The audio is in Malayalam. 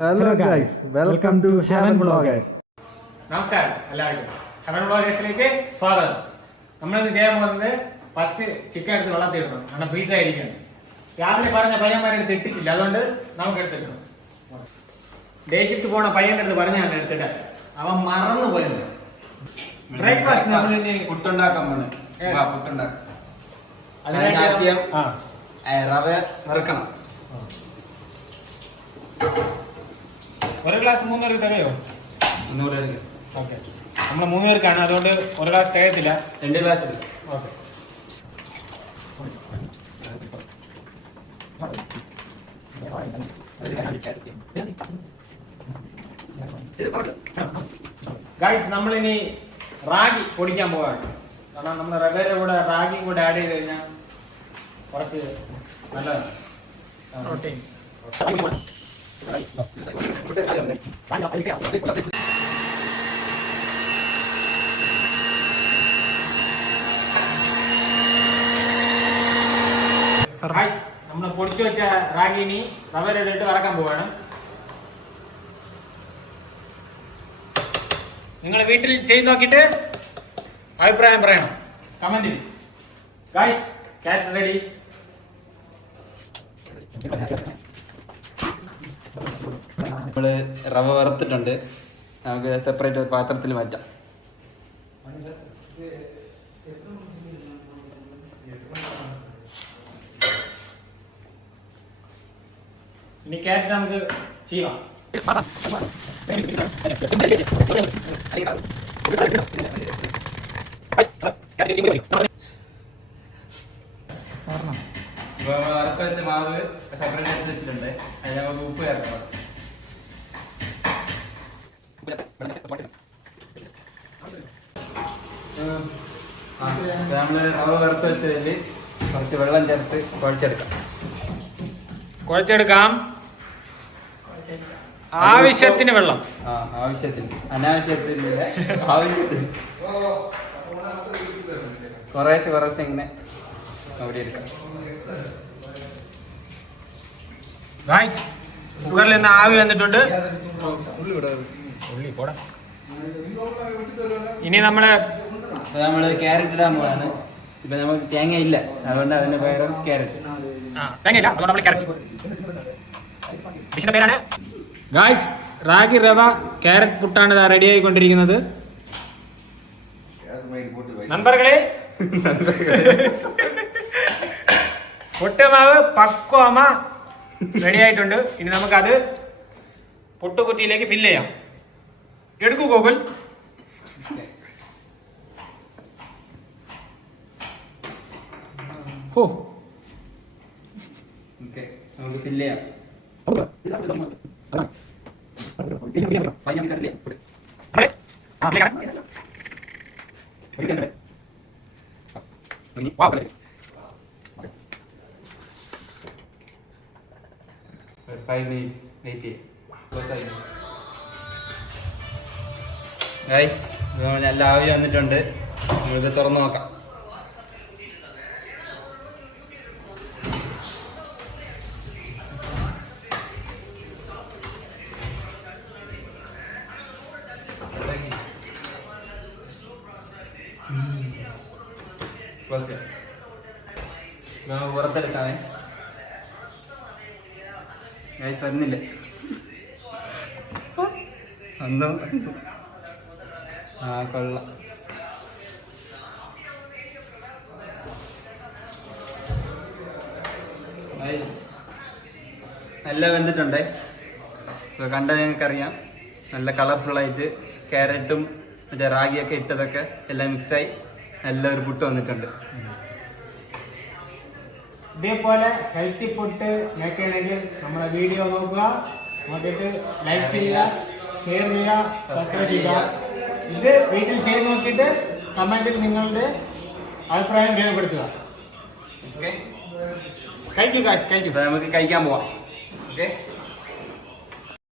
Hello guys, welcome to Heaven Bloggers. നമസ്കാരം എല്ലാവർക്കും ഹെവൻ ബ്ലോഗേഴ്സിലേക്ക് സ്വാഗതം. നമ്മളിന്ന് ചെയ്യാൻ പോകുന്നത് ഫസ്റ്റ് ചിക്കൻ എടുത്ത് വെള്ളത്തിൽ ഇടണം, കാരണം ഫ്രീസ് ആയിരിക്കണം. രാവിലെ പറഞ്ഞ പയ്യന്മാരെടുത്ത് ഇട്ടിട്ടില്ല, അതുകൊണ്ട് നമുക്ക് എടുത്തിടണം. ഡേ ഷിഫ്റ്റ് പോണ പയ്യൻ്റെ അടുത്ത് പറഞ്ഞ ഞാൻ എടുത്തിട്ട് അവൻ മറന്നു പോയത്. ബ്രേക്ക്ഫാസ്റ്റ് നമ്മൾ പുട്ടുണ്ടാക്കാൻ പോണ്. ആദ്യം റവ വറുക്കണം. ഒരു ഗ്ലാസ് 3 പേർക്ക് തികയോ? 300 പേർക്ക്. ഓക്കെ, നമ്മൾ 3 പേർക്കാണ്, അതുകൊണ്ട് ഒരു ഗ്ലാസ് തികയത്തില്ല, 2 ഗ്ലാസ്. ഓക്കെ. ഗൈസ്, നമ്മളിനി റാഗി പൊടിക്കാൻ പോവാണ്. കാരണം നമ്മൾ റവയുടെ കൂടെ റാഗിയും കൂടെ ആഡ് ചെയ്ത് കഴിഞ്ഞാൽ കുറച്ച് നല്ലതാണ്. പ്രോട്ടീൻ. നമ്മൾ പൊടിച്ചു വെച്ച റാഗിനി റവയിലിട്ട് വറക്കാൻ പോവാണ്. നിങ്ങൾ വീട്ടിൽ ചെയ്ത് നോക്കിയിട്ട് അഭിപ്രായം പറയണം കമന്റിൽ. Guys, carrot ready. നമ്മള് റവ വറുത്തിട്ടുണ്ട്, നമുക്ക് സെപ്പറേറ്റ് ഒരു പാത്രത്തിൽ മാറ്റാം. ഇനി ക്യാരറ്റ് നമുക്ക് ചെയ്യാം. വറുത്ത് വെച്ച മാവ് സെപ്പറേറ്റ് എടുത്ത് വെച്ചിട്ടുണ്ട്, അതിൽ നമുക്ക് ഉപ്പ് ചേർക്കണം. നമ്മള് റവ വറുത്ത് വെച്ചതിൽ കുറച്ച് വെള്ളം ചേർത്ത് കുഴച്ചെടുക്കാം. ആവശ്യത്തിന് വെള്ളം. ആവശ്യത്തിന്, അനാവശ്യത്തിന് ആവശ്യത്തിന് കുറേശ്ശെ ഇങ്ങനെ അവിടെ എടുക്കാം. കുക്കറിൽ നിന്ന് ആവി വന്നിട്ടുണ്ട്. ഇനി നമ്മള് ക്യാരറ്റ് ഇടാൻ പോവാണ്. ഇപ്പൊ നമുക്ക് തേങ്ങ ഇല്ല, അതുകൊണ്ട് അതിന് പകരം ക്യാരറ്റ്. പേരാണ് ഗായ്സ്. റാഗി റവ ക്യാരറ്റ് പുട്ടാണ് റെഡി ആയിക്കൊണ്ടിരിക്കുന്നത്. നண்பர்களே, പുട്ടുമാവ് പക്വമാ റെഡി ആയിട്ടുണ്ട്. ഇനി നമുക്കത് പുട്ടുകുറ്റിയിലേക്ക് ഫില്ല് ചെയ്യാം. എടുക്കൂ ഗോകുൽ. നമുക്ക് ഫില്ല് ചെയ്യാം. ഒരു 5 minutes വെയിറ്റ് ചെയ്യാം. ഗൈസ്, നല്ല ആവി വന്നിട്ടുണ്ട്. നമ്മളിത് തുറന്നു നോക്കാം. പുറത്തെടുക്കാമേ. ഗൈസ്, വരുന്നില്ല. ഒന്നും കൊള്ളാം. നല്ല വെന്തിട്ടുണ്ട്. ഇപ്പോൾ കണ്ടാൽ നിങ്ങൾക്കറിയാം, നല്ല കളർഫുള്ളായിട്ട് ക്യാരറ്റും മറ്റേ റാഗിയൊക്കെ ഇട്ടതൊക്കെ എല്ലാം മിക്സായി നല്ലൊരു പുട്ട് വന്നിട്ടുണ്ട്. ഇതേപോലെ ഹെൽത്തി ഫുഡ് നോക്കുകയാണെങ്കിൽ നമ്മുടെ വീഡിയോ നോക്കുക, നോക്കിയിട്ട് ലൈക്ക് ചെയ്യുക, ഷെയർ ചെയ്യുക, സബ്സ്ക്രൈബ് ചെയ്യുക. ഇത് വീട്ടിൽ ചെയ്ത് നോക്കിയിട്ട് കമൻറ്റിൽ നിങ്ങളുടെ അഭിപ്രായം രേഖപ്പെടുത്തുക. Okay, thank you guys, thank you. നമുക്ക് കഴിക്കാൻ പോവാം. ഓക്കെ.